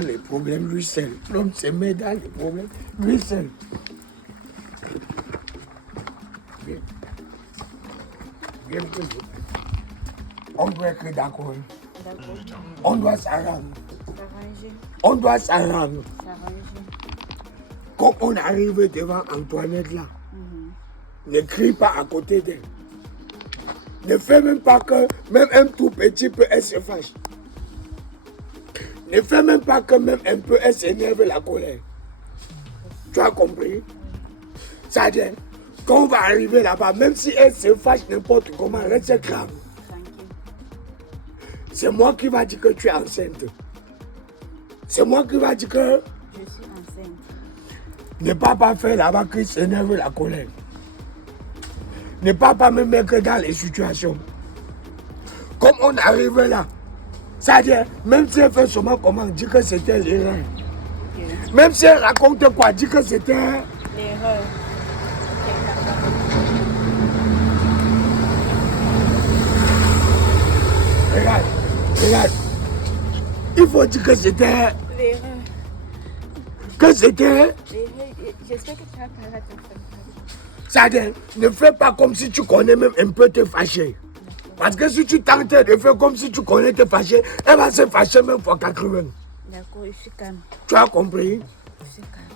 Les problèmes, lui seul. L'homme se met dans les problèmes, lui seul. Viens toujours. On doit être d'accord. On doit s'arranger. On doit s'arranger. Quand on arrive devant Antoinette là, ne crie pas à côté d'elle. Ne fais même pas que même un tout petit peu elle se fâche. Ne fais même pas que même un peu elle s'énerve la colère. Tu as compris? Ça dit, quand on va arriver là-bas, même si elle se fâche n'importe comment, reste calme. C'est moi qui va dire que tu es enceinte. C'est moi qui va dire que je suis enceinte. Ne pas faire là-bas qui s'énerve la colère. Ne pas me mettre dans les situations. Comme on arrive là, ça dit, même si elle fait seulement comment, dit que c'était l'erreur. Okay. Même si elle raconte quoi, dit que c'était l'erreur. Regarde. Il faut dire que c'était l'erreur. Que c'était. J'espère que tu as parlé à ta femme. Ça dit, ne fais pas comme si tu connais même un peu te fâcher. Parce que si tu tentes de faire comme si tu connais te fâcher, elle va se fâcher même pour 80. D'accord, je suis calme. Tu as compris? Je suis calme.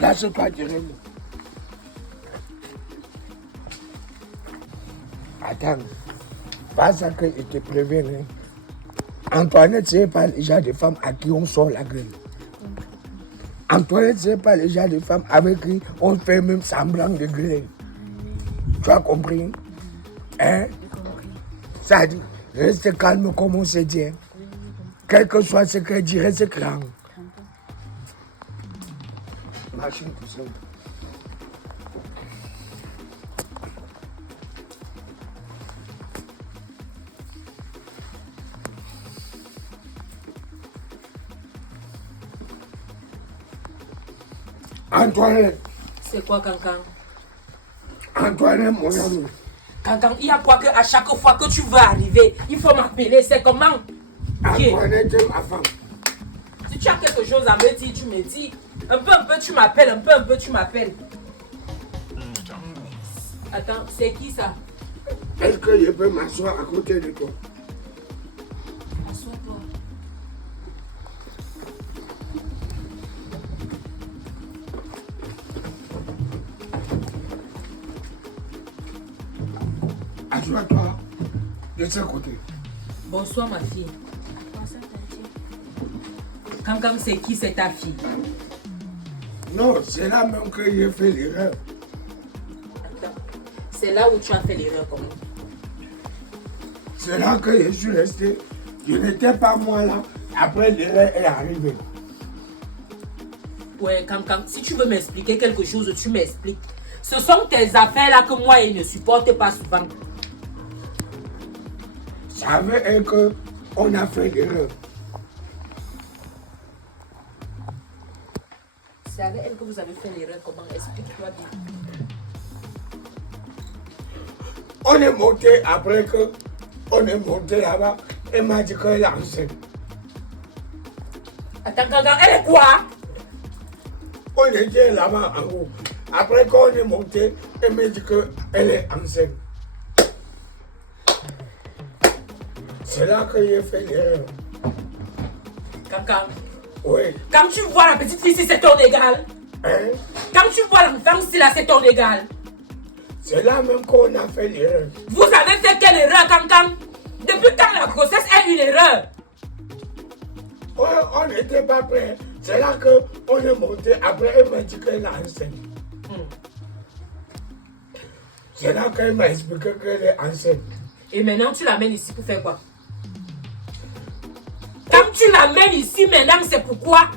Lâche-toi, Jérémy. Attends. Pas ça que je te préviens. Antoinette, ce n'est pas le genre de femmes à qui on sort la gueule. Antoinette, ce n'est pas le genre de femmes avec qui on fait même semblant de gueuler. Tu as compris? Hein? Ça dit, reste calme comme on se dit. Quel que soit ce qu'elle dit, reste calme. Machine tout seul. Antoinette. C'est quoi, Cancan? Antoinette, mon ami. Cancan, il y a quoi que à chaque fois que tu vas arriver, il faut m'appeler, c'est comment? Antoinette est ma femme. Si tu as quelque chose à me dire, tu me dis. Un peu, tu m'appelles, un peu, tu m'appelles. Attends, c'est qui ça? Est-ce que je peux m'asseoir à côté de toi? Assois-toi. Assois-toi de ce côté. Bonsoir ma fille. Cancan, c'est qui? C'est ta fille? Non, c'est là même que j'ai fait l'erreur. Attends, c'est là où tu as fait l'erreur comment? C'est là que je suis resté. Je n'étais pas moi là. Après l'erreur est arrivée. Ouais, Cancan, si tu veux m'expliquer quelque chose, tu m'expliques. Ce sont tes affaires là que moi, je ne supporte pas souvent. Ça veut dire qu'on a fait l'erreur. C'est avec elle que vous avez fait l'erreur. Comment? Explique-toi bien. On est monté après que on est monté là-bas. Elle m'a dit qu'elle est enceinte. Attends, Cancan, elle est quoi? On était là-bas en haut. Après qu'on est monté, elle m'a dit qu'elle est enceinte. C'est là que j'ai fait l'erreur. Cancan. Oui. Quand tu vois la petite fille, si c'est ton égal. Hein? Quand tu vois l'enfant, si là, c'est ton égal. C'est là même qu'on a fait l'erreur. Vous avez fait quelle erreur, Cancan? Depuis quand la grossesse est une erreur? On n'était pas prêts. C'est là qu'on est monté. Après, elle m'a dit qu'elle est enceinte. C'est là qu'elle m'a expliqué qu'elle est enceinte. Et maintenant, tu l'amènes ici pour faire quoi? Quand tu l'amènes ici, maintenant, c'est pourquoi?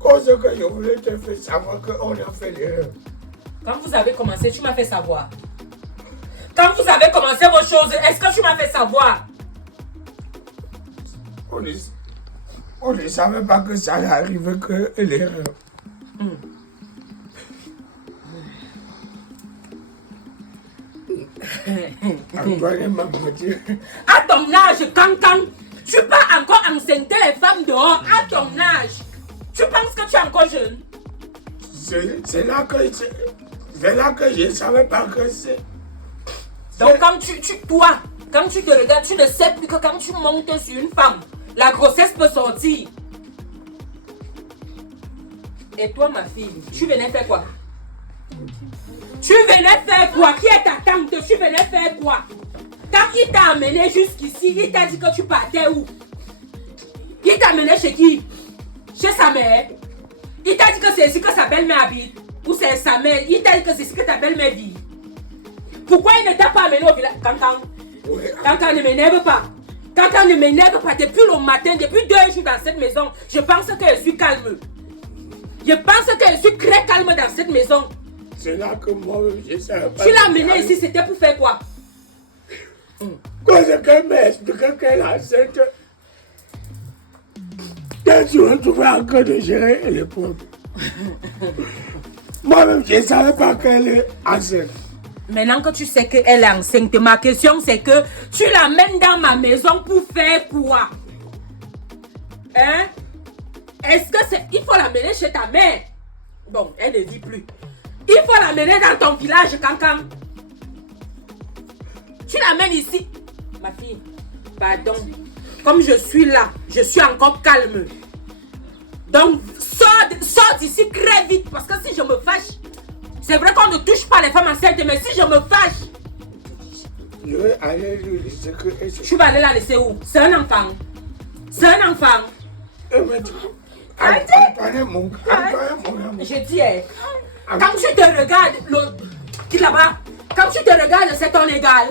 Cause que je voulais te faire savoir qu'on a fait l'erreur. Quand vous avez commencé, tu m'as fait savoir. Quand vous avez commencé vos choses, est-ce que tu m'as fait savoir? On ne savait pas que ça allait arriver que l'erreur. Antoine m'a dit. À ton âge, Cancan, Tu pars encore enceinter les femmes dehors à ton âge. Tu penses que tu es encore jeune? C'est là que je ne savais pas que c'est. Donc quand toi, quand tu te regardes, tu ne sais plus que quand tu montes sur une femme, la grossesse peut sortir. Et toi, ma fille, tu venais faire quoi? Tu venais faire quoi? Qui est ta tante? Tu venais faire quoi? Quand il t'a amené jusqu'ici, il t'a dit que tu partais où? Il t'a amené chez qui? Chez sa mère? Il t'a dit que c'est ici que sa belle-mère habite? Ou c'est sa mère? Il t'a dit que c'est ici que ta belle-mère vit? Pourquoi il ne t'a pas amené au village? Cancan, ne m'énerve pas. Cancan, ne m'énerve pas. Depuis le matin, depuis 2 jours dans cette maison, je pense que je suis calme. Je pense que je suis très calme dans cette maison. C'est là que moi, je ne savais pas. Tu l'as amené ici, c'était pour faire quoi? Quand quelqu'un m'a expliqué qu'elle est enceinte, quand tu me trouvais en train de gérer les pauvres. Moi-même, je ne savais pas qu'elle est enceinte. Maintenant que tu sais qu'elle est enceinte, ma question c'est que tu l'amènes dans ma maison pour faire quoi? Hein? Est-ce que c'est... Il faut l'amener chez ta mère? Bon, elle ne vit plus. Il faut l'amener dans ton village, Cancan. Tu l'amènes ici. Ma fille, pardon. Comme je suis là, je suis encore calme. Donc, sors d'ici très vite. Parce que si je me fâche, c'est vrai qu'on ne touche pas les femmes enceintes, mais si je me fâche... Je vais aller lui laisser que... Tu vas aller la laisser où? C'est un enfant. C'est un enfant. Je dis, quand tu te regardes, là-bas, quand tu te regardes, c'est ton égal.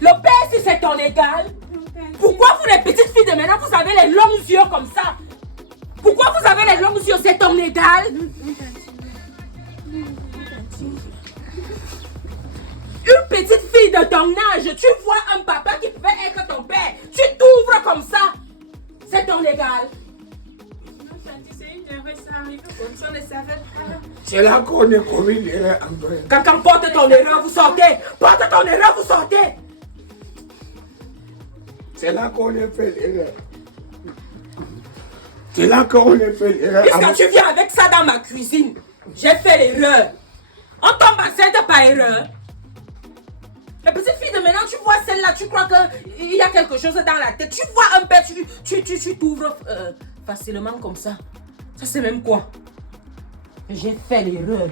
Le père, si c'est ton égal, pourquoi vous, les petites filles de maintenant, vous avez les longs yeux comme ça? Pourquoi vous avez les longs yeux? C'est ton égal. Une petite fille de ton âge, tu vois un papa qui peut être ton père, tu t'ouvres comme ça. C'est ton égal. C'est là qu'on est commis l'erreur. Quand on porte ton erreur, vous sortez. Porte ton erreur, vous sortez. C'est là qu'on a fait l'erreur. C'est là qu'on a fait l'erreur. Puisque tu viens avec ça dans ma cuisine, j'ai fait l'erreur. On tombe enceinte par erreur. La petite fille de maintenant, tu vois celle-là, tu crois qu'il y a quelque chose dans la tête. Tu vois un peu, tu t'ouvres facilement comme ça. Ça c'est même quoi? J'ai fait l'erreur.